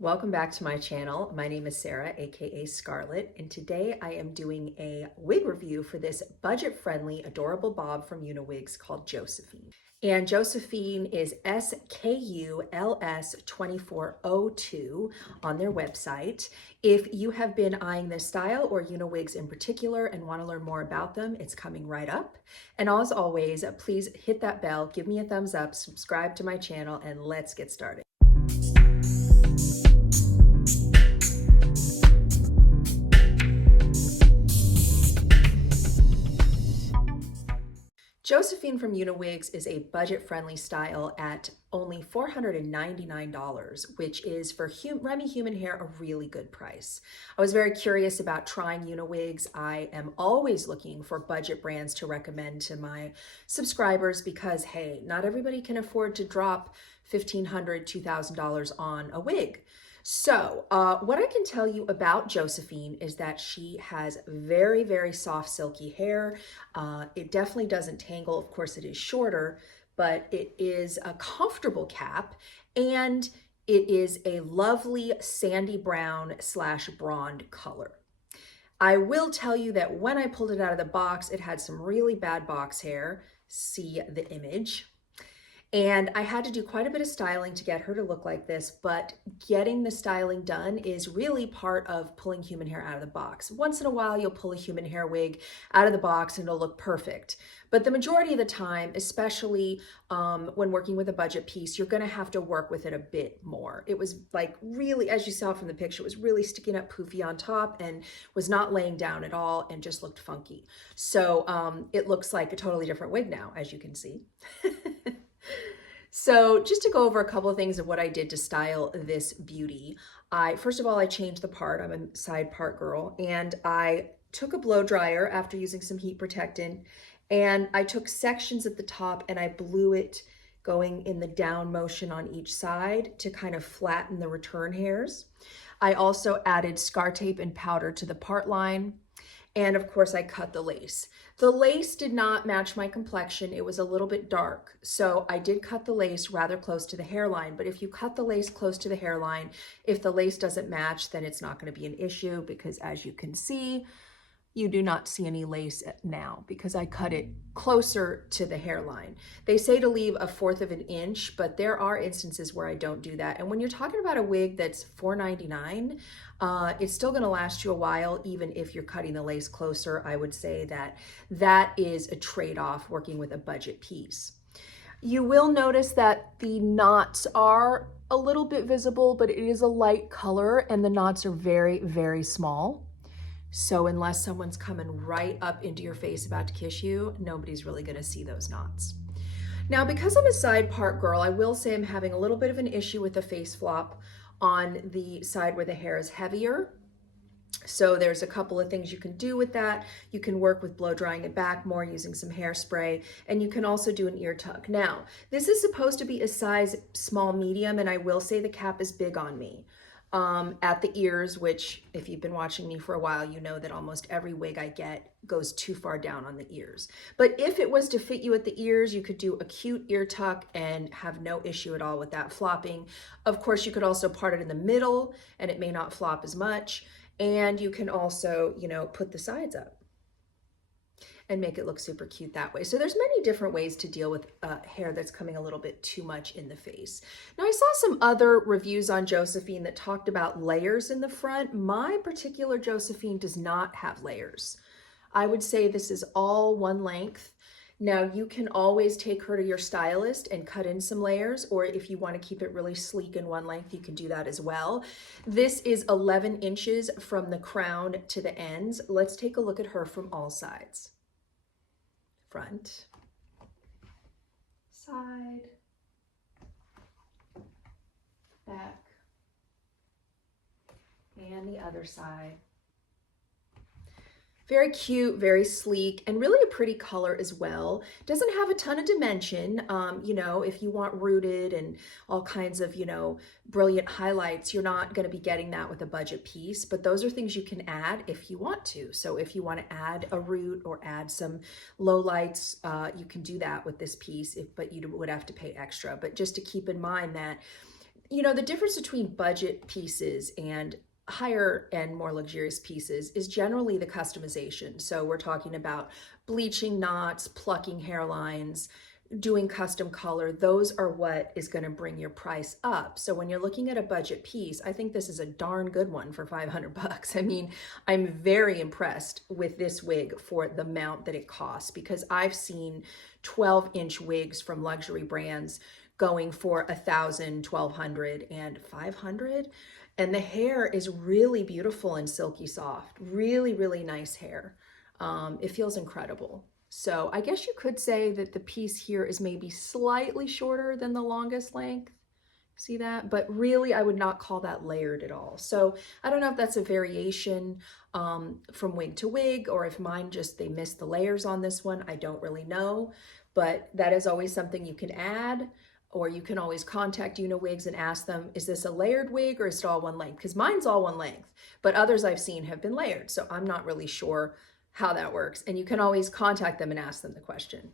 Welcome back to my channel. My name is Sarah, aka Scarlett, and today I am doing a wig review for this budget-friendly, adorable bob from Uniwigs called Josephine. And Josephine is SKU LS2402 on their website. If you have been eyeing this style or Uniwigs in particular and want to learn more about them, it's coming right up. And as always, please hit that bell, give me a thumbs up, subscribe to my channel, and let's get started. Josephine from Uniwigs is a budget-friendly style at only $499, which is for Remy human hair a really good price. I was very curious about trying Uniwigs. I am always looking for budget brands to recommend to my subscribers because, hey, not everybody can afford to drop $1,500, $2,000 on a wig. So what I can tell you about Josephine is that she has very, very soft, silky hair. It definitely doesn't tangle. Of course, it is shorter, but it is a comfortable cap, and it is a lovely sandy brown / blonde color. I will tell you that when I pulled it out of the box, it had some really bad box hair. See the image. And I had to do quite a bit of styling to get her to look like this, but getting the styling done is really part of pulling human hair out of the box. Once in a while, you'll pull a human hair wig out of the box and it'll look perfect. But the majority of the time, especially when working with a budget piece, you're gonna have to work with it a bit more. It was like really, as you saw from the picture, it was really sticking up poofy on top and was not laying down at all and just looked funky. So it looks like a totally different wig now, as you can see. So just to go over a couple of things of what I did to style this beauty. First of all, I changed the part. I'm a side part girl. And I took a blow dryer after using some heat protectant. And I took sections at the top and I blew it going in the down motion on each side to kind of flatten the return hairs. I also added scar tape and powder to the part line. And of course, I cut the lace. The lace did not match my complexion. It was a little bit dark. So I did cut the lace rather close to the hairline. But if you cut the lace close to the hairline, if the lace doesn't match, then it's not going to be an issue because as you can see, you do not see any lace now because I cut it closer to the hairline. They say to leave 1/4 of an inch, but there are instances where I don't do that. And when you're talking about a wig that's $4.99, it's still gonna last you a while, even if you're cutting the lace closer. I would say that that is a trade-off working with a budget piece. You will notice that the knots are a little bit visible, but it is a light color and the knots are very, very small. So unless someone's coming right up into your face about to kiss you, nobody's really gonna see those knots. Now, because I'm a side part girl, I will say I'm having a little bit of an issue with the face flop on the side where the hair is heavier. So there's a couple of things you can do with that. You can work with blow drying it back more using some hairspray, and you can also do an ear tuck. Now, this is supposed to be a size small medium, and I will say the cap is big on me. At the ears, which if you've been watching me for a while, you know that almost every wig I get goes too far down on the ears. But if it was to fit you at the ears, you could do a cute ear tuck and have no issue at all with that flopping. Of course, you could also part it in the middle and it may not flop as much. And you can also, put the sides up and make it look super cute that way. So there's many different ways to deal with hair that's coming a little bit too much in the face. Now I saw some other reviews on Josephine that talked about layers in the front. My particular Josephine does not have layers. I would say this is all one length. Now you can always take her to your stylist and cut in some layers, or if you want to keep it really sleek in one length, you can do that as well. This is 11 inches from the crown to the ends. Let's take a look at her from all sides. Front, side, back, and the other side. Very cute, very sleek, and really a pretty color as well. Doesn't have a ton of dimension. If you want rooted and all kinds of, brilliant highlights, you're not gonna be getting that with a budget piece, but those are things you can add if you want to. So if you wanna add a root or add some low lights, you can do that with this piece, but you would have to pay extra. But just to keep in mind that you know, the difference between budget pieces and higher and more luxurious pieces is generally the customization. So we're talking about bleaching knots, plucking hairlines, doing custom color. Those are what is going to bring your price up. So when you're looking at a budget piece, I think this is a darn good one for 500 bucks. I mean, I'm very impressed with this wig for the amount that it costs, because I've seen 12-inch wigs from luxury brands going for 1,000, 1,200, and 500. And the hair is really beautiful and silky soft. Really, really nice hair. It feels incredible. So I guess you could say that the piece here is maybe slightly shorter than the longest length. See that? But really, I would not call that layered at all. So I don't know if that's a variation from wig to wig, or if mine just, they missed the layers on this one. I don't really know, but that is always something you can add. Or you can always contact Uniwigs and ask them, is this a layered wig or is it all one length? Because mine's all one length, but others I've seen have been layered. So I'm not really sure how that works. And you can always contact them and ask them the question.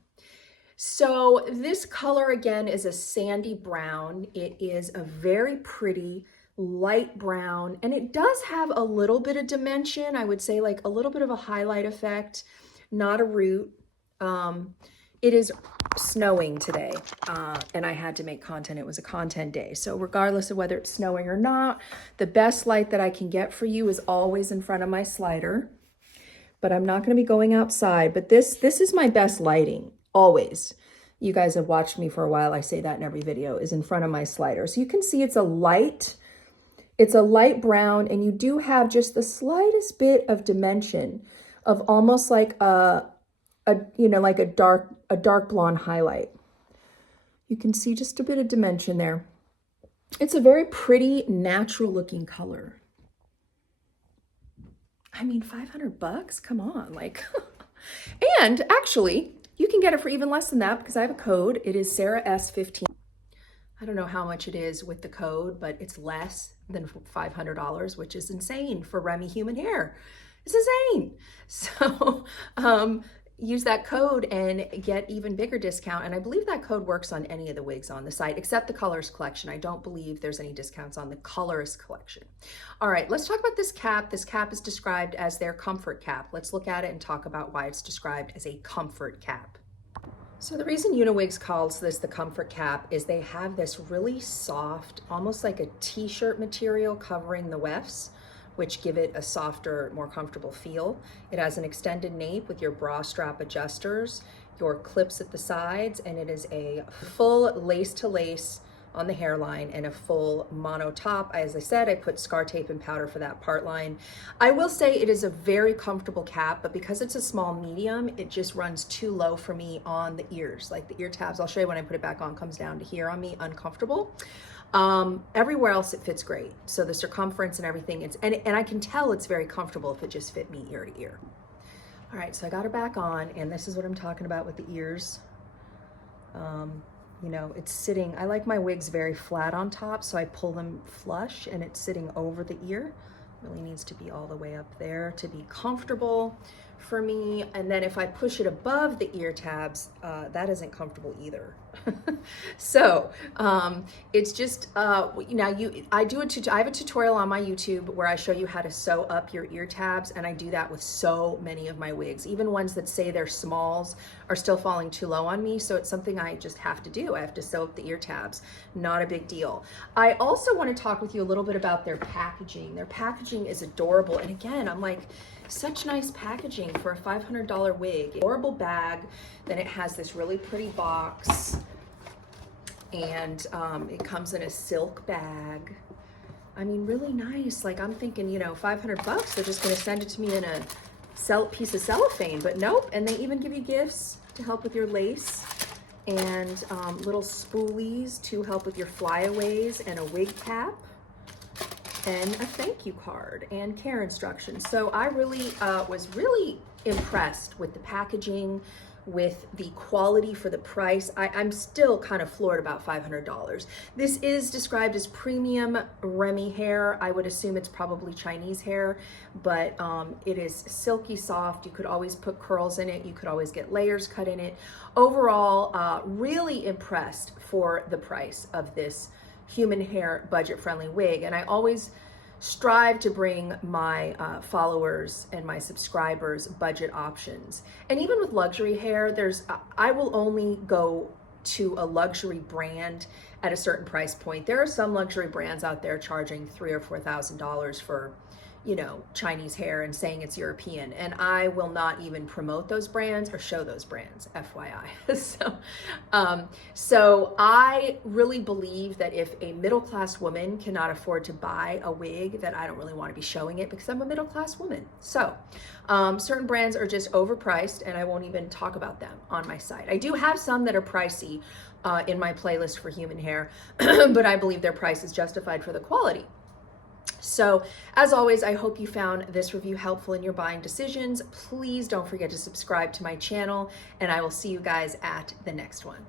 So this color again is a sandy brown. It is a very pretty light brown, and it does have a little bit of dimension. I would say like a little bit of a highlight effect, not a root. It is snowing today, and I had to make content. It was a content day. So regardless of whether it's snowing or not, the best light that I can get for you is always in front of my slider. But I'm not going to be going outside. But this is my best lighting, always. You guys have watched me for a while. I say that in every video, is in front of my slider. So you can see it's a light brown, and you do have just the slightest bit of dimension of almost like a dark blonde highlight. You can see just a bit of dimension there. It's a very pretty, natural looking color. I mean, 500 bucks? Come on, like. And actually, you can get it for even less than that, because I have a code. It is Sarah S15. I don't know how much it is with the code, but it's less than $500, which is insane for Remy human hair. It's insane. So use that code and get even bigger discount. And I believe that code works on any of the wigs on the site, except the Colors collection. I don't believe there's any discounts on the Colors collection. All right, let's talk about this cap. This cap is described as their comfort cap. Let's look at it and talk about why it's described as a comfort cap. So the reason Uniwigs calls this the comfort cap is they have this really soft, almost like a t-shirt material covering the wefts, which give it a softer, more comfortable feel. It has an extended nape with your bra strap adjusters, your clips at the sides, and it is a full lace-to-lace on the hairline and a full mono top. As I said, I put scar tape and powder for that part line. I will say it is a very comfortable cap, but because it's a small medium, it just runs too low for me on the ears. Like the ear tabs, I'll show you when I put it back on, comes down to here on me, uncomfortable. Everywhere else it fits great. So the circumference and everything, and I can tell it's very comfortable if it just fit me ear to ear. All right, so I got her back on, and this is what I'm talking about with the ears. You know, it's sitting, I like my wigs very flat on top, so I pull them flush and it's sitting over the ear. Really needs to be all the way up there to be comfortable for me. And then if I push it above the ear tabs, that isn't comfortable either. So it's just, now I have a tutorial on my YouTube where I show you how to sew up your ear tabs, and I do that with so many of my wigs. Even ones that say they're smalls are still falling too low on me, so it's something I just have to do. I have to sew up the ear tabs. Not a big deal. I also want to talk with you a little bit about their packaging. Their packaging is adorable, and again, I'm like, such nice packaging for a $500 wig. Adorable bag. Then it has this really pretty box, and it comes in a silk bag. I mean, really nice. Like, I'm thinking, you know, 500 bucks, they're just gonna send it to me in a piece of cellophane, but nope. And they even give you gifts to help with your lace, and little spoolies to help with your flyaways, and a wig cap, and a thank you card and care instructions. So I really was really impressed with the packaging, with the quality for the price. I'm still kind of floored about $500. This is described as premium Remy hair. I would assume it's probably Chinese hair, but it is silky soft. You could always put curls in it. You could always get layers cut in it. Overall, really impressed for the price of this human hair budget-friendly wig. And I always strive to bring my followers and my subscribers budget options. And even with luxury hair, I will only go to a luxury brand at a certain price point. There are some luxury brands out there charging $3,000 or $4,000 for, you know, Chinese hair and saying it's European. And I will not even promote those brands or show those brands, FYI. So I really believe that if a middle-class woman cannot afford to buy a wig, that I don't really want to be showing it because I'm a middle-class woman. So certain brands are just overpriced and I won't even talk about them on my site. I do have some that are pricey in my playlist for human hair, but I believe their price is justified for the quality. So as always, I hope you found this review helpful in your buying decisions. Please don't forget to subscribe to my channel, and I will see you guys at the next one.